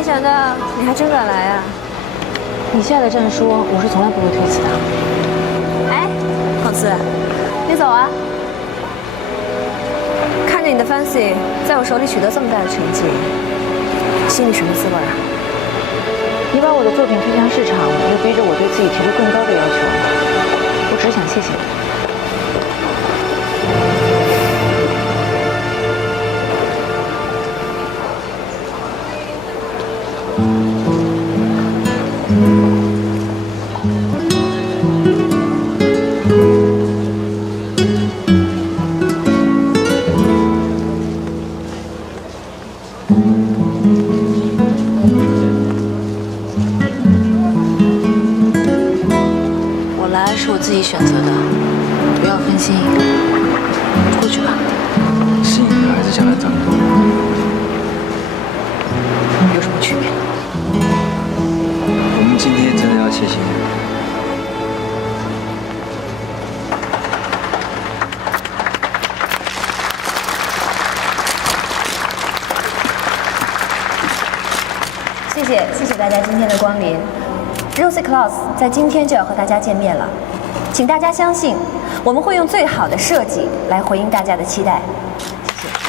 没想到你还真敢来啊！你下的战书，我是从来不会推辞的。哎，邝思，别走啊！看着你的 Fancy 在我手里取得这么大的成绩，心里什么滋味啊？你把我的作品推向市场，又逼着我对自己提出更高的要求，我只想谢谢你。 是我自己选择的，不要分心，过去吧。是你的还是想来掌舵？有什么区别？我们今天真的要谢谢你。谢谢大家今天的光临。Rosy Claus 在今天就要和大家见面了，请大家相信，我们会用最好的设计来回应大家的期待。谢谢。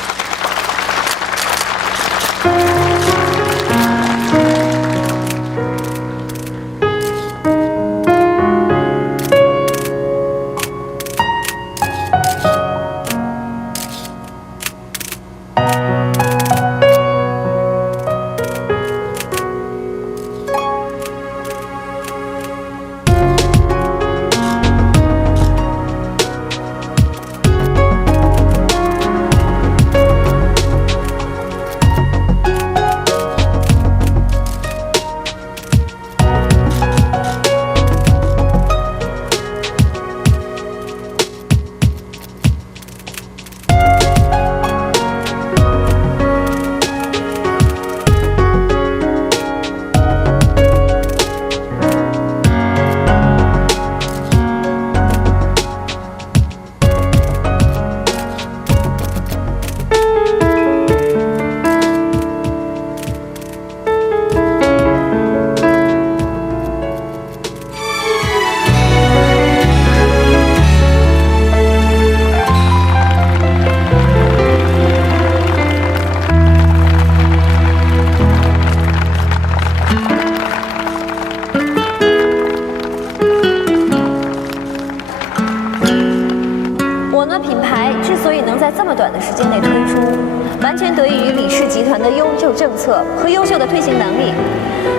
完全得益于李氏集团的优秀政策和优秀的推行能力。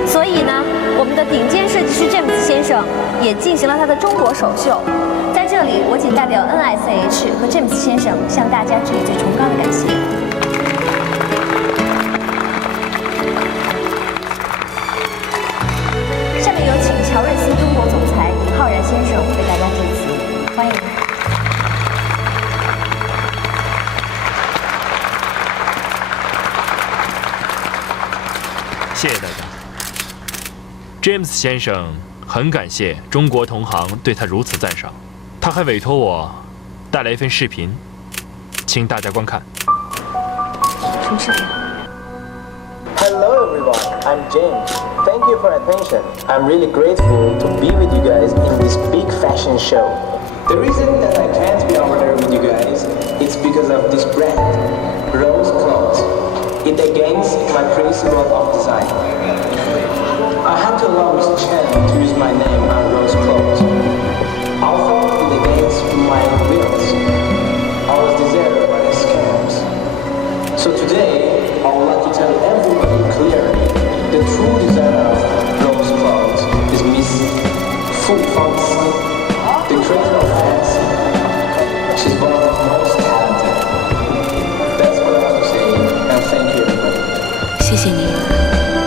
所以呢，我们的顶尖设计师詹姆斯先生也进行了他的中国首秀。在这里，我仅代表 NICH 和詹姆斯先生向大家致以最崇高的感谢。下面有请乔瑞斯中国总裁李浩然先生为大家致辞，欢迎。 谢谢大家。James 先生很感谢中国同行对他如此赞赏，他还委托我带来一份视频，请大家观看。什么视频？ Hello everyone, I'm James. Thank you for attention. I'm really grateful to be with you guys in this big fashion show. The reason that I can't be over there with you guys is because of this brand, Rose Clothes. It against my principle of design. I had to allow Miss Chen to use my name on Rose Clothes. Although it against my wills, I was desired by the scams. So today, I would like to tell everybody clearly, the true designer of Rose Clothes is Miss Fu Fangxi, the creator of Fancy. She's one of the most talented. That's what I have to say, and thank you everybody. 谢谢你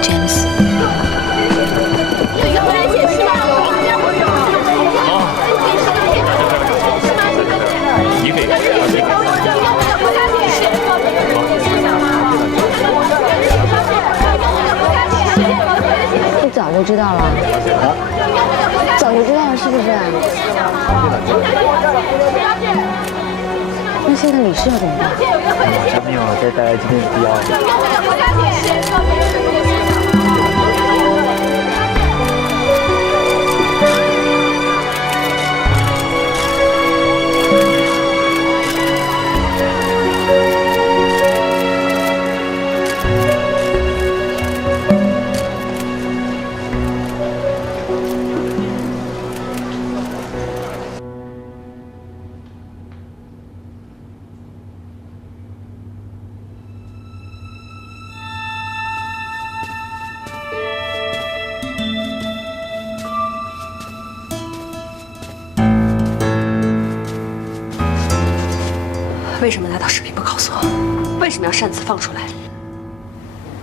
，James。要不然解释吧。一个一个。你早就知道了？早就知道了，是不是？那现在李氏要怎么办？马上没有再带来今天的必要。为什么拿到视频不告诉我？为什么要擅自放出来？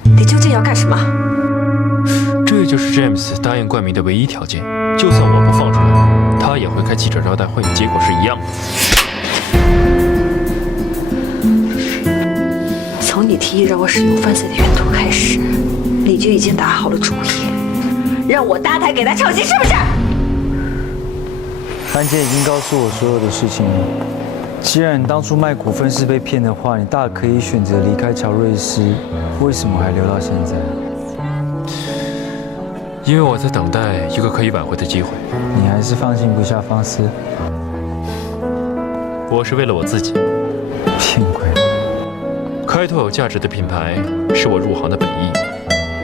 你究竟要干什么？这就是 James 答应冠名的唯一条件。就算我不放出来，他也会开记者招待会，结果是一样的。从你提议让我使用范 C 的原图开始，你就已经打好了主意，让我搭台给他唱戏，是不是？安姐已经告诉我所有的事情了。既然你当初卖股份是被骗的话，你大可以选择离开乔瑞斯，为什么还留到现在？因为我在等待一个可以挽回的机会。你还是放心不下方思？我是为了我自己。骗鬼！开拓有价值的品牌是我入行的本意。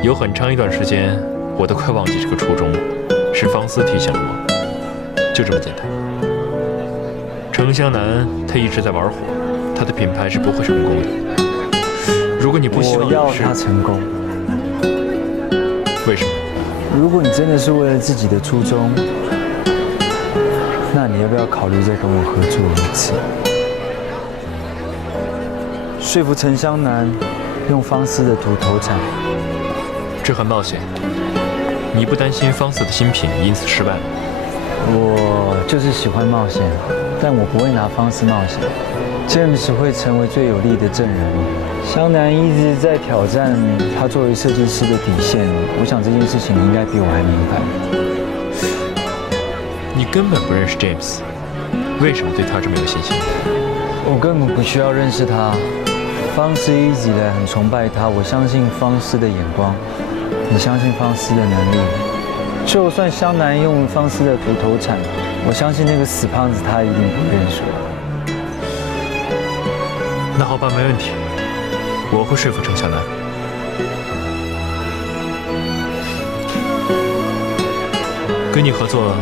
有很长一段时间，我都快忘记这个初衷了，是方思提醒了我，就这么简单。程湘南他一直在玩火，他的品牌是不会成功的。如果你不希望我要他成功，为什么？如果你真的是为了自己的初衷，那你要不要考虑再跟我合作一次？说服程湘南用方思的图投产，这很冒险。你不担心方思的新品因此失败吗？我就是喜欢冒险，但我不会拿方思冒险。James 会成为最有力的证人。湘南一直在挑战他作为设计师的底线，我想这件事情你应该比我还明白。你根本不认识 James， 为什么对他这么有信心？我根本不需要认识他。方思一直以来很崇拜他，我相信方思的眼光，也相信方思的能力。就算湘南用方思的图投产，我相信那个死胖子他一定不认输。那好吧，没问题，我会说服程湘南。跟你合作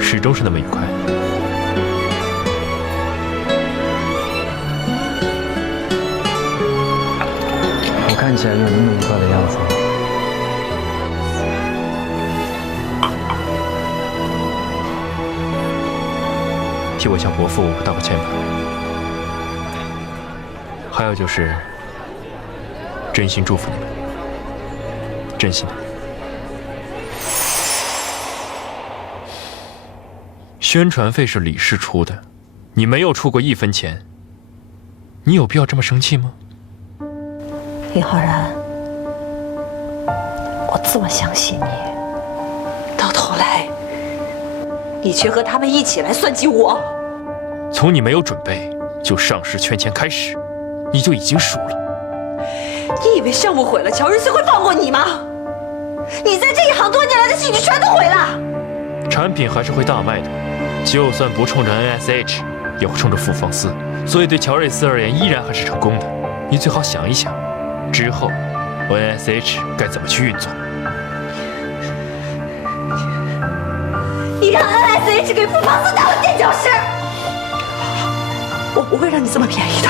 始终是那么愉快。我看起来有那么愉快的样子。替我向伯父道个歉吧。还有就是，真心祝福你们，真心的。宣传费是李氏出的，你没有出过1分钱，你有必要这么生气吗？李浩然，我这么相信你，到头来，你却和他们一起来算计我。从你没有准备就上市圈钱开始，你就已经输了。你以为项目毁了，乔瑞斯会放过你吗？你在这一行多年来的戏剧全都毁了。产品还是会大卖的，就算不冲着 NSH， 也会冲着傅方思，所以对乔瑞斯而言依然还是成功的。你最好想一想，之后 NSH 该怎么去运作。你让 NSH 给傅方思当了垫脚石，我不会让你这么便宜的。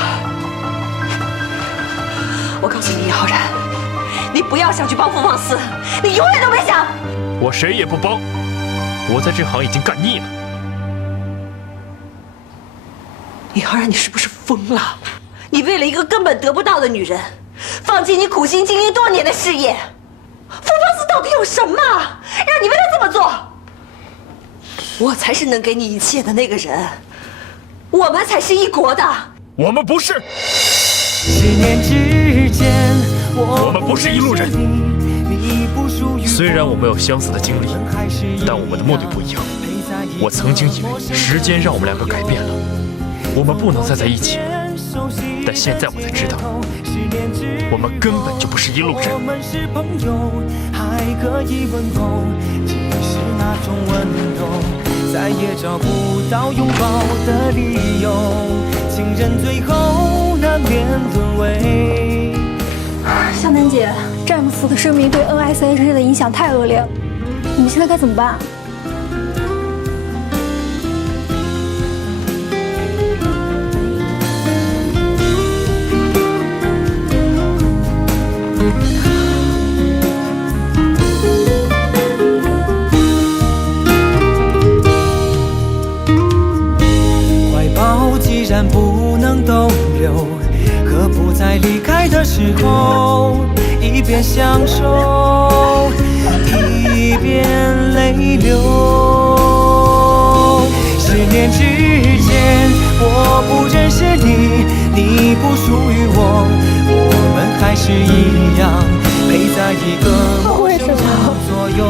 我告诉你，姚然，你不要想去帮傅方思，你永远都别想。我谁也不帮，我在这行已经干腻了。姚然，你是不是疯了？你为了一个根本得不到的女人，放弃你苦心经营多年的事业。傅方思到底有什么，让你为他这么做？我才是能给你一切的那个人，我们才是一国的。我们不是。10年之间，我们不是一路人。虽然我们有相似的经历，但我们的目的不一样。我曾经以为时间让我们两个改变了，我们不能再在一起了。但现在我才知道，我们根本就不是一路人。我们是朋友，还可以问候，即使那种温柔再也找不到拥抱的理由，情人最后难免沦为。湘南姐，詹姆斯的声明对 NSH 的影响太恶劣了，你们现在该怎么办？怀抱既然不能逗我不认识你，你不属于我，我们还是一样陪在一个陌生的左右，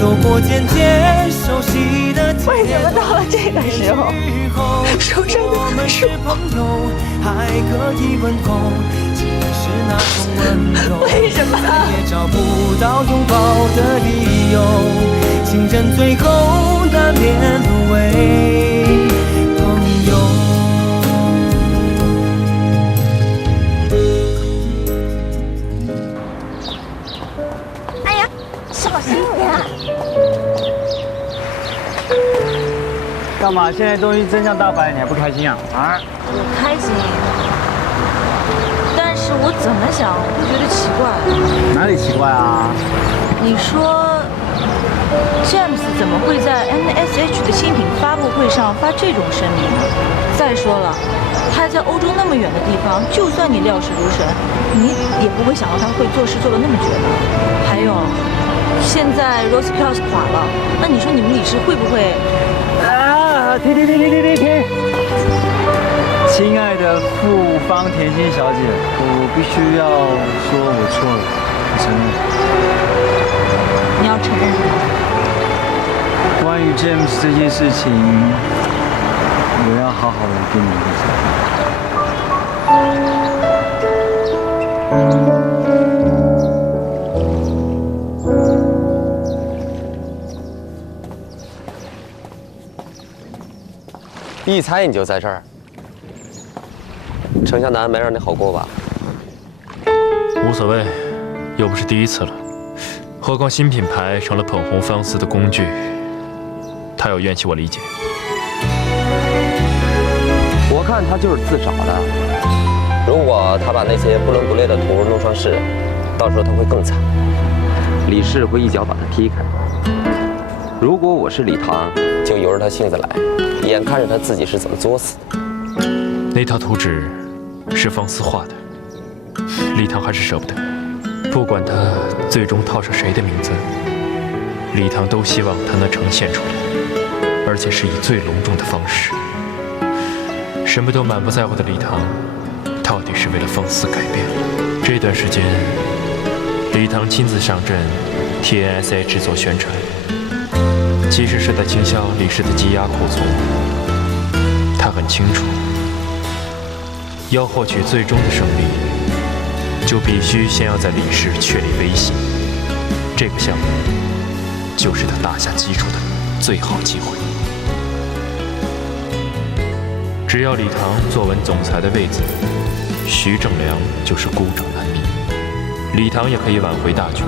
走过渐渐熟悉的街道。为什么到了这个时候，手上我们是朋友，还可以问候，只是那种温柔，为什么再也找不到拥抱的理由，情人最后难免沦为朋友。哎呀，小心点！干嘛？现在东西真相大白，你还不开心啊？啊？我开心，但是我怎么想，我都觉得奇怪。哪里奇怪啊？你说 James 怎么会在 NSH 的新品发布会上发这种声明呢？再说了，他在欧洲那么远的地方，就算你料事如神，你也不会想到他会做事做得那么绝吧？还有，现在 Rose Claus 垮了，那你说你们理事会不会？啊！停！亲爱的傅方甜心小姐，我必须要说我错了，我承认。你要承认什么？关于 James 这件事情，我要好好的跟你一猜你就在这儿，程向南没让你好过吧？无所谓，又不是第一次了。何况新品牌成了捧红方思的工具，他有怨气我理解。我看他就是自找的。如果他把那些不伦不类的图弄上市，到时候他会更惨，李氏会一脚把他踢开。如果我是李唐，就由着他性子来，眼看着他自己是怎么作死的。那套图纸是方思画的，李唐还是舍不得。不管他最终套上谁的名字，李唐都希望他能呈现出来，而且是以最隆重的方式。什么都满不在乎的李唐，到底是为了方思改变。这段时间，李唐亲自上阵替 NSH 做宣传，其实是在倾销李氏的积压库存。他很清楚，要获取最终的胜利，就必须先要在李氏确立威信。这个项目就是他打下基础的最好机会。只要李唐坐稳总裁的位子，徐正良就是孤掌难鸣。李唐也可以挽回大局。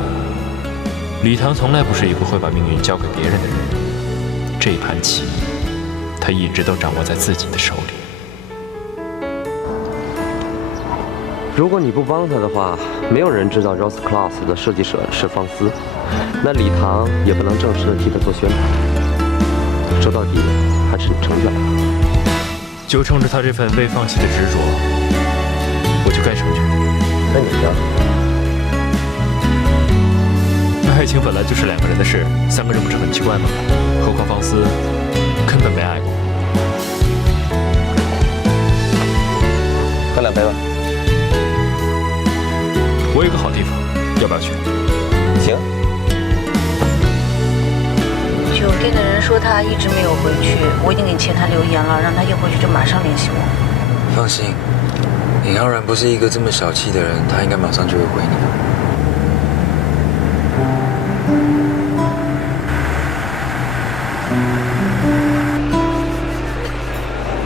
李唐从来不是一个会把命运交给别人的人，这盘棋他一直都掌握在自己的手里。如果你不帮他的话，没有人知道 Rose Claus 的设计者是方思，那李唐也不能正式的替他做宣传。说到底，还是你成全了。就冲着他这份未放弃的执着，我就该成全。那你呢？爱情本来就是两个人的事，三个人不是很奇怪吗？何况方思根本没爱过。喝两杯吧。我有个好地方，要不要去？行。酒店的人说他一直没有回去，我已经给前台留言了，让他一回去就马上联系我。放心，尹浩然不是一个这么小气的人，他应该马上就会回你的。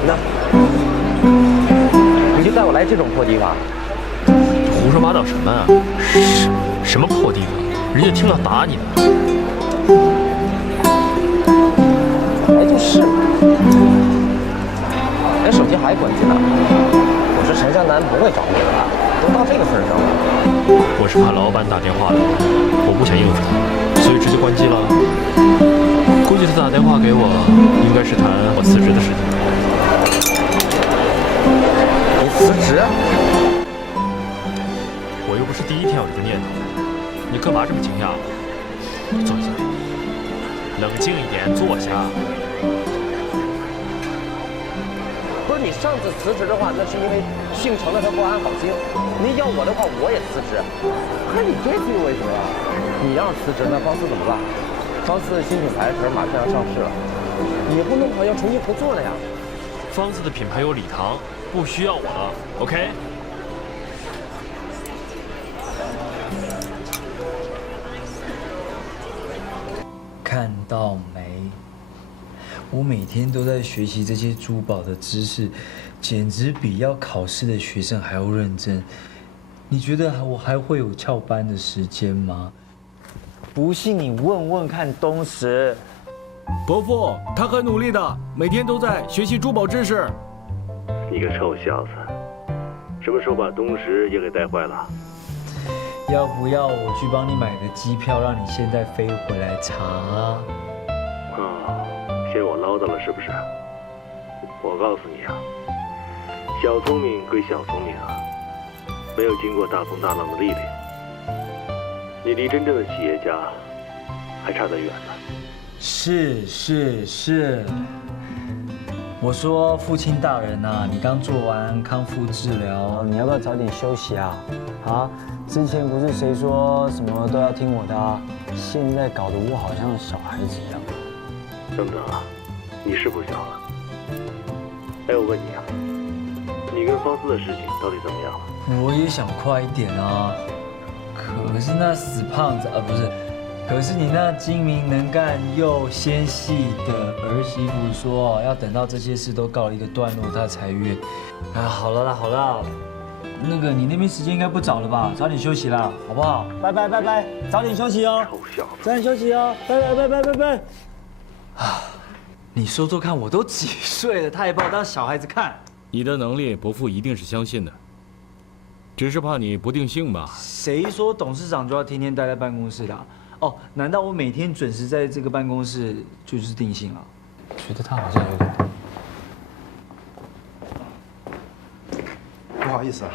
那，你就带我来这种破地方？胡说八道什么啊？什么破地方？人家听了打你的。哎，就是嘛。哎，手机还关机呢。我说陈向南不会找你的，都到这个份上了。我是怕老板打电话来，我不想应付他，所以直接关机了。估计他打电话给我，应该是谈我辞职的事情。你辞职？我又不是第一天有这个念头，你干嘛这么惊讶？坐下，冷静一点，坐下。你上次辞职的话，那是因为姓程的他不安好心。你要我的话，我也辞职。可是你这次又为什么呀？你要是辞职，那方思怎么办？方思的新品牌可是马上要上市了，以后弄不好要重新合作了呀。方思的品牌有礼堂，不需要我了。OK。看到没？我每天都在学习这些珠宝的知识，简直比要考试的学生还要认真。你觉得我还会有翘班的时间吗？不信你问问看东石。伯父，他很努力的，每天都在学习珠宝知识。你个臭小子，什么时候把东石也给带坏了？要不要我去帮你买个机票，让你现在飞回来查？嫌我唠叨了是不是？我告诉你啊，小聪明归小聪明啊，没有经过大风大浪的历练，你离真正的企业家还差得远呢。是。我说父亲大人啊，你刚做完康复治疗，你要不要早点休息啊？啊，之前不是谁说什么都要听我的啊？现在搞得我好像小孩子一样。等等啊，你是不是小了？哎，我问你啊，你跟方思的事情到底怎么样了？我也想快一点啊，可是那死胖子啊，不是。可是你那精明能干又纤细的儿媳妇说，要等到这些事都告了一个段落，她才愿。啊，好了啦，那个你那边时间应该不早了吧？早点休息啦，好不好？拜，早点休息哦。臭小子，早点休息哦，拜。啊，你说说看，我都几岁了，他也把我当小孩子看。你的能力，伯父一定是相信的，只是怕你不定性吧？谁说董事长就要天天待在办公室的？哦，难道我每天准时在这个办公室就是定性啊？觉得他好像有点……不好意思啊，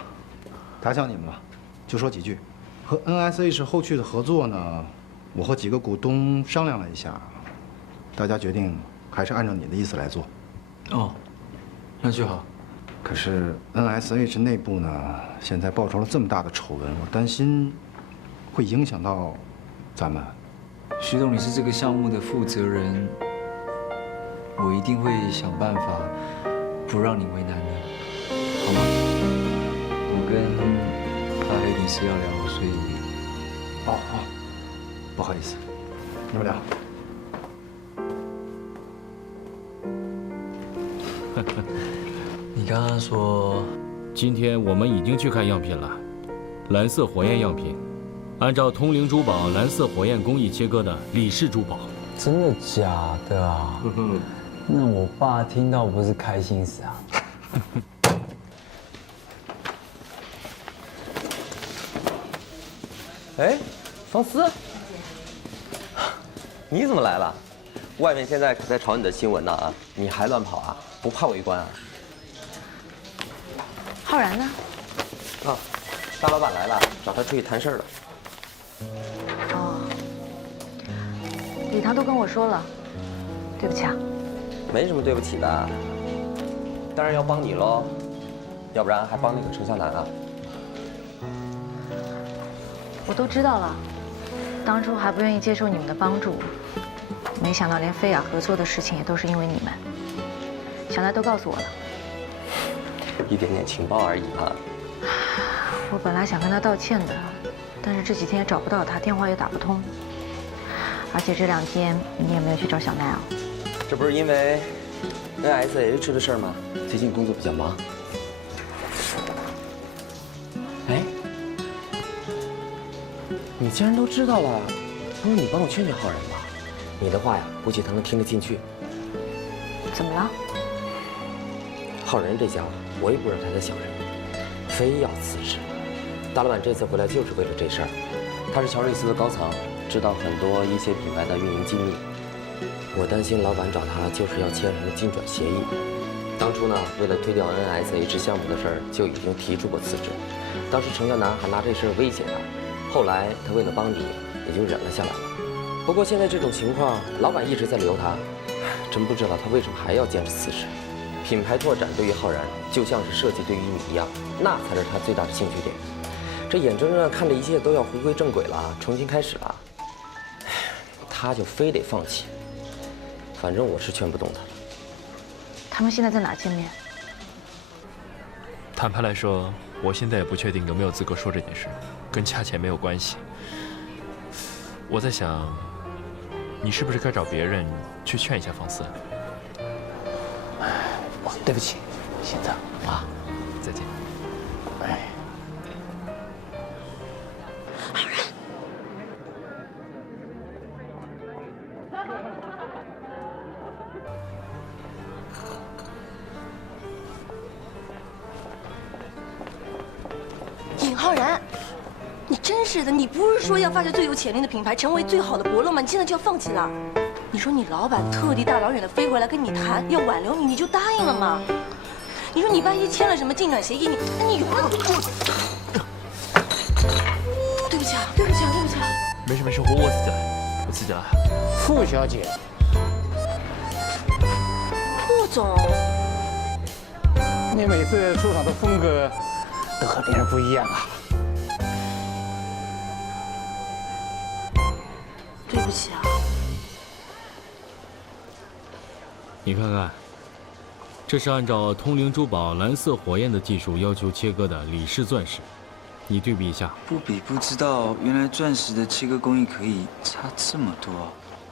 打搅你们了，就说几句。和 NSH 后续的合作呢，我和几个股东商量了一下，大家决定还是按照你的意思来做。哦，那就好。可是 NSH 内部呢，现在爆出了这么大的丑闻，我担心会影响到咱们。徐董，你是这个项目的负责人，我一定会想办法不让你为难的，好吗？我跟大黑女士要聊，所以……好，不好意思，你们聊。你刚刚说，今天我们已经去看样品了，蓝色火焰样品，按照通灵珠宝蓝色火焰工艺切割的李氏珠宝。真的假的啊？那我爸听到不是开心死啊？哎，方思，你怎么来了？外面现在可在炒你的新闻呢啊！你还乱跑啊？不怕围观啊？浩然呢？啊，大老板来了，找他出去谈事儿了。哦，礼堂都跟我说了，对不起啊。没什么对不起的，当然要帮你喽，要不然还帮那个程向南啊。我都知道了，当初还不愿意接受你们的帮助，没想到连飞雅合作的事情也都是因为你们。想来都告诉我了。一点点情报而已嘛。我本来想跟他道歉的，但是这几天也找不到他，电话也打不通。而且这2天你也没有去找小奈啊。这不是因为 NSH 的事儿吗？最近工作比较忙。哎，你既然都知道了，不如你帮我劝劝浩然吧。你的话呀，估计他能听得进去。怎么了？浩然这家伙，我也不知道他在想什么，非要辞职。大老板这次回来就是为了这事儿。他是乔瑞斯的高层，知道很多一些品牌的运营机密。我担心老板找他就是要签什么金转协议。当初呢，为了推掉 NSH 项目的事儿，就已经提出过辞职。当时程向南还拿这事儿威胁他，后来他为了帮你，也就忍了下来了。不过现在这种情况，老板一直在留他，真不知道他为什么还要坚持辞职。品牌拓展对于浩然就像是设计对于你一样，那才是他最大的兴趣点。这眼睁睁看着一切都要回归正轨了，重新开始了，他就非得放弃。反正我是劝不动他了。他们现在在哪见面？坦白来说，我现在也不确定有没有资格说这件事，跟价钱没有关系。我在想，你是不是该找别人去劝一下方思？对不起，先生啊，再见。哎。尹浩然，你真是的，你不是说要发掘最有潜力的品牌，成为最好的伯乐吗？你现在就要放弃了？你说你老板特地大老远的飞回来跟你谈，要挽留你，你就答应了吗？你说你万一签了什么进展协议，你永远都对不起啊，对不起啊，对不起啊！没事没事，我自己来。傅小姐，傅总，你每次出场的风格都和别人不一样啊。对不起啊。你看看，这是按照通灵珠宝蓝色火焰的技术要求切割的李氏钻石，你对比一下。不比不知道，原来钻石的切割工艺可以差这么多。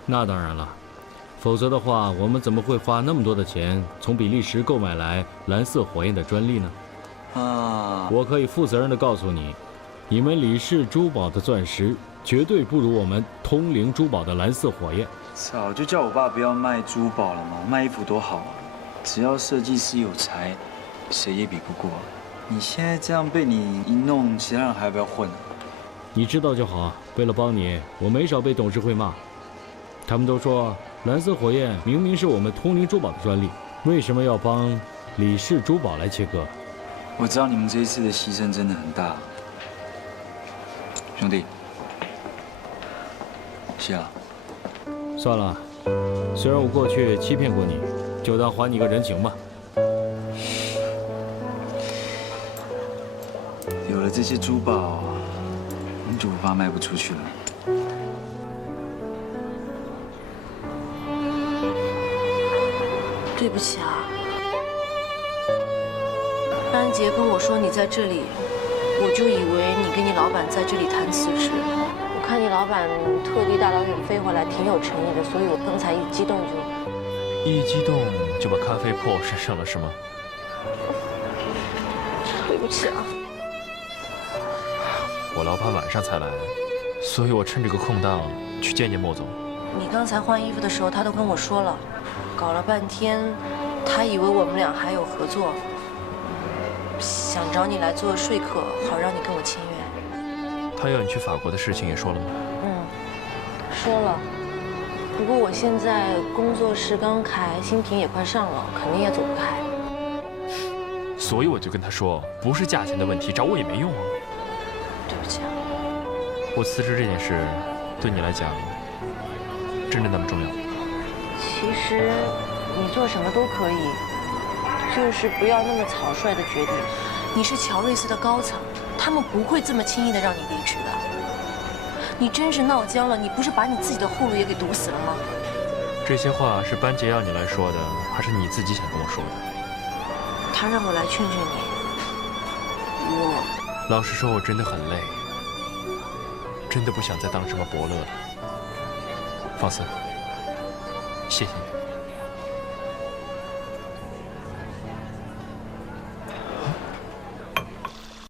那当然了，否则的话，我们怎么会花那么多的钱从比利时购买来蓝色火焰的专利呢？啊！我可以负责任地告诉你，你们李氏珠宝的钻石绝对不如我们通灵珠宝的蓝色火焰。早就叫我爸不要卖珠宝了嘛，卖衣服多好啊！只要设计师有才，谁也比不过。你现在这样被你一弄，其他人还要不要混啊？你知道就好啊。为了帮你，我没少被董事会骂。他们都说蓝色火焰明明是我们通灵珠宝的专利，为什么要帮李氏珠宝来切割？我知道你们这一次的牺牲真的很大，兄弟，谢了。算了，虽然我过去欺骗过你，就当还你个人情吧。有了这些珠宝，你就怕卖不出去了。对不起啊，安杰跟我说你在这里，我就以为你跟你老板在这里谈辞职。我看你老板特地大老远飞回来，挺有诚意的，所以我刚才一激动就把咖啡泼我身上了，是吗？对不起啊。我老板晚上才来，所以我趁这个空档去见见莫总。你刚才换衣服的时候，他都跟我说了，搞了半天，他以为我们俩还有合作，想找你来做说客，好让你跟我签约。他要你去法国的事情也说了吗？说了。不过我现在工作室刚开，新品也快上了，肯定也走不开。所以我就跟他说，不是价钱的问题，找我也没用啊。对不起啊。我辞职这件事，对你来讲，真的那么重要？其实你做什么都可以，就是不要那么草率的决定。你是乔瑞斯的高层，他们不会这么轻易的让你离职的。你真是闹僵了，你不是把你自己的后路也给堵死了吗？这些话是班杰让你来说的，还是你自己想跟我说的？他让我来劝劝你。老实说，我真的很累，真的不想再当什么伯乐了。放肆，谢谢你。